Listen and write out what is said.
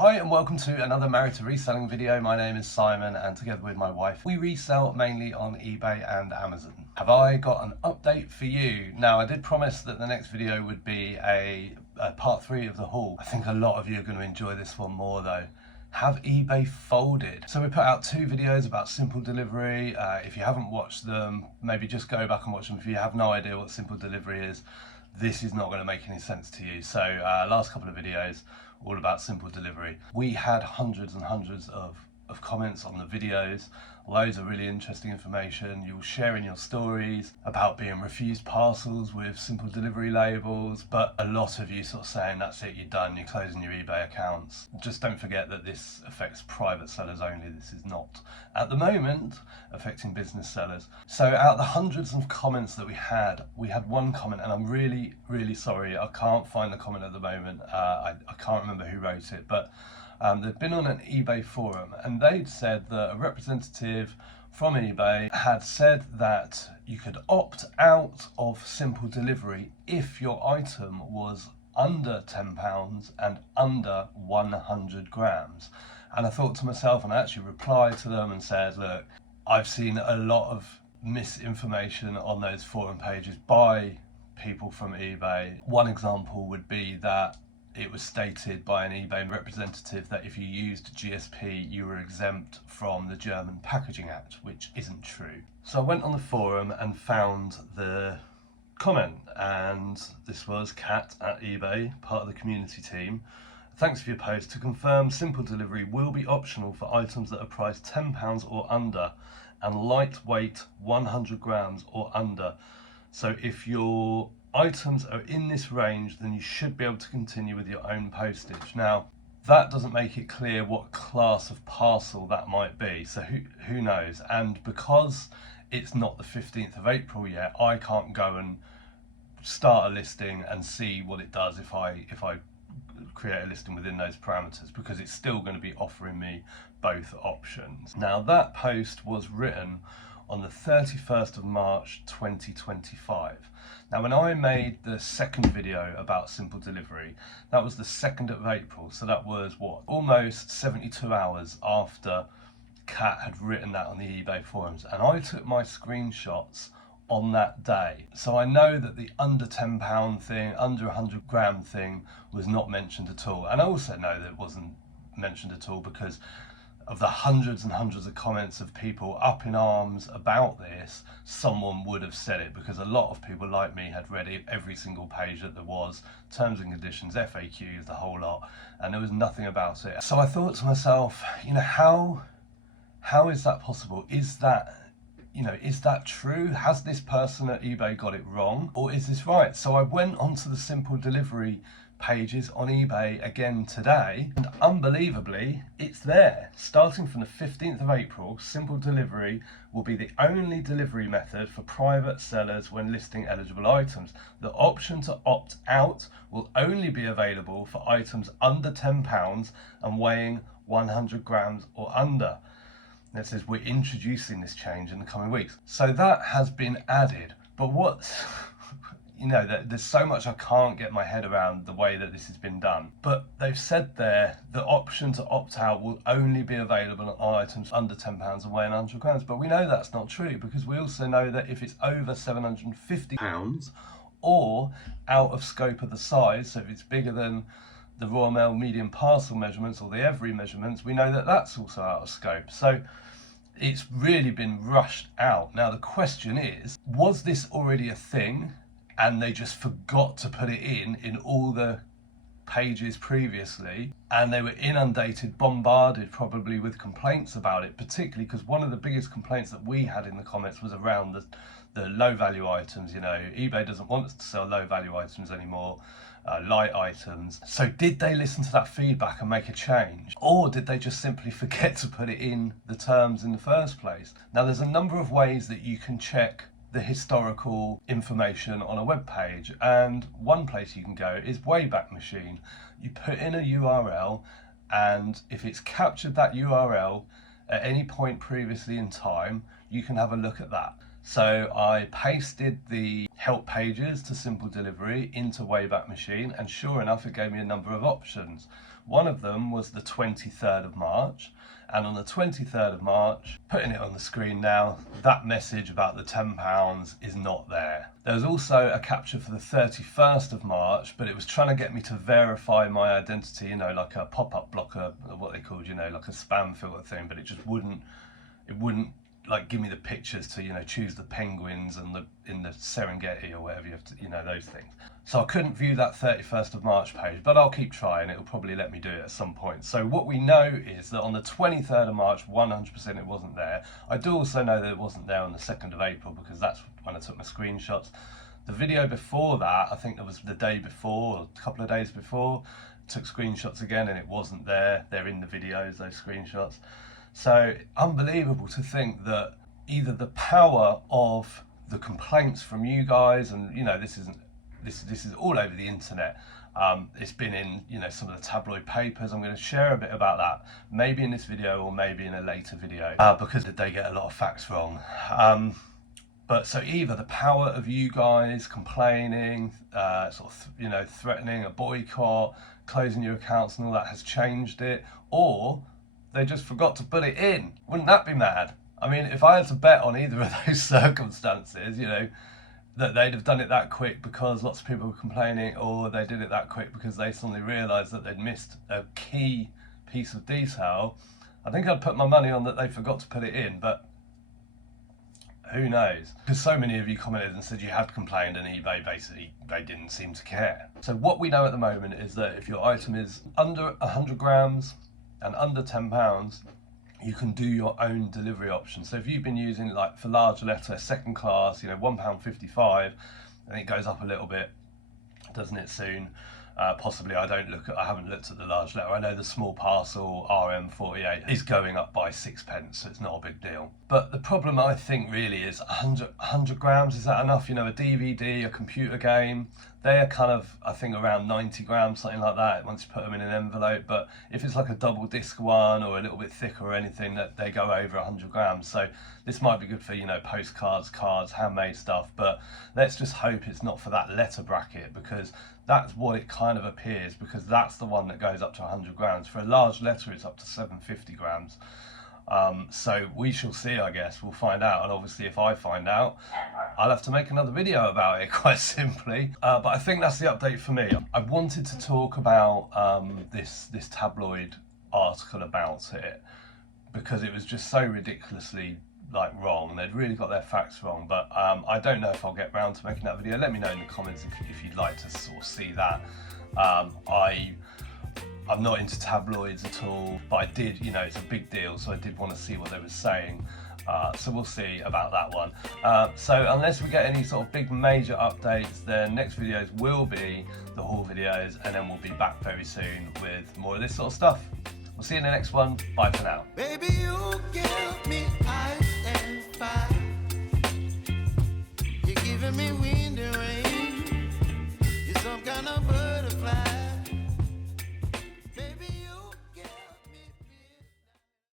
Hi and welcome to another Married to Reselling video. My name is Simon and together with my wife we resell mainly on eBay and Amazon. Have I got an update for you? Now I did promise that the next video would be a part 3 of the haul. I think a lot of you are going to enjoy this one more though. Have eBay folded? So we put out 2 videos about simple delivery. If you haven't watched them, maybe just go back and watch them. If you have no idea what simple delivery is, this is not going to make any sense to you. So last couple of videos all about simple delivery. We had hundreds and hundreds of comments on the videos, loads of really interesting information. You were sharing your stories about being refused parcels with simple delivery labels, but a lot of you sort of saying that's it, you're done, you're closing your eBay accounts. Just don't forget that this affects private sellers only. This is not at the moment affecting business sellers. So out of the hundreds of comments that we had one comment, and I'm really sorry, I can't find the comment at the moment. I can't remember who wrote it, but they'd been on an eBay forum and they'd said that a representative from eBay had said that you could opt out of simple delivery if your item was under £10 and under 100 grams. And I thought to myself, and I actually replied to them and said, look, I've seen a lot of misinformation on those forum pages by people from eBay. One example would be that it was stated by an eBay representative that if you used GSP, you were exempt from the German Packaging Act, which isn't true. So I went on the forum and found the comment, and this was Kat at eBay, part of the community team. Thanks for your post. To confirm, simple delivery will be optional for items that are priced £10 or under and lightweight 100 grams or under. So if your items are in this range, then you should be able to continue with your own postage. Now, that doesn't make it clear what class of parcel that might be, so who knows? And because it's not the 15th of April yet, I can't go and start a listing and see what it does if I create a listing within those parameters, because it's still going to be offering me both options. Now, that post was written on the 31st of March 2025. Now, when I made the second video about simple delivery, that was the 2nd of April. So that was what, almost 72 hours after Kat had written that on the eBay forums. And I took my screenshots on that day. So I know that the under £10 thing, under 100 gram thing was not mentioned at all. And I also know that it wasn't mentioned at all because of the hundreds and hundreds of comments of people up in arms about this. Someone would have said it, because a lot of people like me had read every single page that there was, terms and conditions, FAQs, the whole lot, and there was nothing about it. So I thought to myself, you know, how is that possible? Is that true? Has this person at eBay got it wrong, or is this right? So I went onto the simple delivery pages on eBay again today, and unbelievably it's there. Starting from the 15th of April, simple delivery will be the only delivery method for private sellers when listing eligible items. The option to opt out will only be available for items under £10 and weighing 100 grams or under. And it says we're introducing this change in the coming weeks. So that has been added, but what's you know, there's so much I can't get my head around the way that this has been done. But they've said there the option to opt out will only be available on items under £10 and weighing 100 grams. But we know that's not true, because we also know that if it's over £750 or out of scope of the size, so if it's bigger than the Royal Mail medium parcel measurements or the Every measurements, we know that that's also out of scope. So it's really been rushed out. Now the question is, was this already a thing and they just forgot to put it in all the pages previously, and they were inundated, bombarded probably with complaints about it, particularly because one of the biggest complaints that we had in the comments was around the low value items. You know, eBay doesn't want us to sell low value items anymore, light items. So did they listen to that feedback and make a change, or did they just simply forget to put it in the terms in the first place? Now there's a number of ways that you can check the historical information on a web page, and one place you can go is Wayback Machine. You put in a URL, and if it's captured that URL at any point previously in time, you can have a look at that. So I pasted the help pages to simple delivery into Wayback Machine, and sure enough it gave me a number of options. One of them was the 23rd of March, and on the 23rd of March, putting it on the screen now, that message about the £10 is not there. There was also a capture for the 31st of March, but it was trying to get me to verify my identity, you know, like a pop-up blocker, what they called, you know, like a spam filter thing, but it just wouldn't like give me the pictures to, you know, choose the penguins and in the Serengeti or whatever you have to, you know, those things. So I couldn't view that 31st of March page, but I'll keep trying. It'll probably let me do it at some point. So what we know is that on the 23rd of March, 100% it wasn't there. I do also know that it wasn't there on the 2nd of April because that's when I took my screenshots. The video before that, I think it was the day before, or a couple of days before, took screenshots again and it wasn't there. They're in the videos, those screenshots. So unbelievable to think that either the power of the complaints from you guys, and you know, this is all over the internet. It's been in, you know, some of the tabloid papers. I'm going to share a bit about that, maybe in this video or maybe in a later video, because they get a lot of facts wrong. But so either the power of you guys complaining, sort of, you know, threatening a boycott, closing your accounts and all that has changed it, or they just forgot to put it in. Wouldn't that be mad? I mean, if I had to bet on either of those circumstances, you know, that they'd have done it that quick because lots of people were complaining, or they did it that quick because they suddenly realised that they'd missed a key piece of detail, I think I'd put my money on that they forgot to put it in, but who knows? Because so many of you commented and said you had complained and eBay basically, they didn't seem to care. So what we know at the moment is that if your item is under 100 grams and under £10, you can do your own delivery option. So if you've been using, like, for large letter, second class, you know, £1.55, and it goes up a little bit, doesn't it, soon? Possibly. I haven't looked at the large letter. I know the small parcel RM48 is going up by 6p, so it's not a big deal. But the problem, I think, really is 100 grams, is that enough? You know, a DVD, a computer game, they are kind of, I think, around 90 grams, something like that, once you put them in an envelope. But if it's like a double disc one or a little bit thicker or anything, that they go over 100 grams. So this might be good for, you know, postcards, cards, handmade stuff. But let's just hope it's not for that letter bracket, because that's what it kind of appears, because that's the one that goes up to 100 grams. For a large letter, it's up to 750 grams. So we shall see, I guess. We'll find out. And obviously, if I find out, I'll have to make another video about it, quite simply. But I think that's the update for me. I wanted to talk about this tabloid article about it, because it was just so ridiculously, like, wrong. They'd really got their facts wrong. But I don't know if I'll get round to making that video. Let me know in the comments if you'd like to sort of see that. I'm not into tabloids at all, but I did, you know, it's a big deal, so I did want to see what they were saying. So we'll see about that one. So unless we get any sort of big major updates, then next videos will be the haul videos, and then we'll be back very soon with more of this sort of stuff. We'll see you in the next one. Bye for now. Baby, you give me ice and fire. You're giving me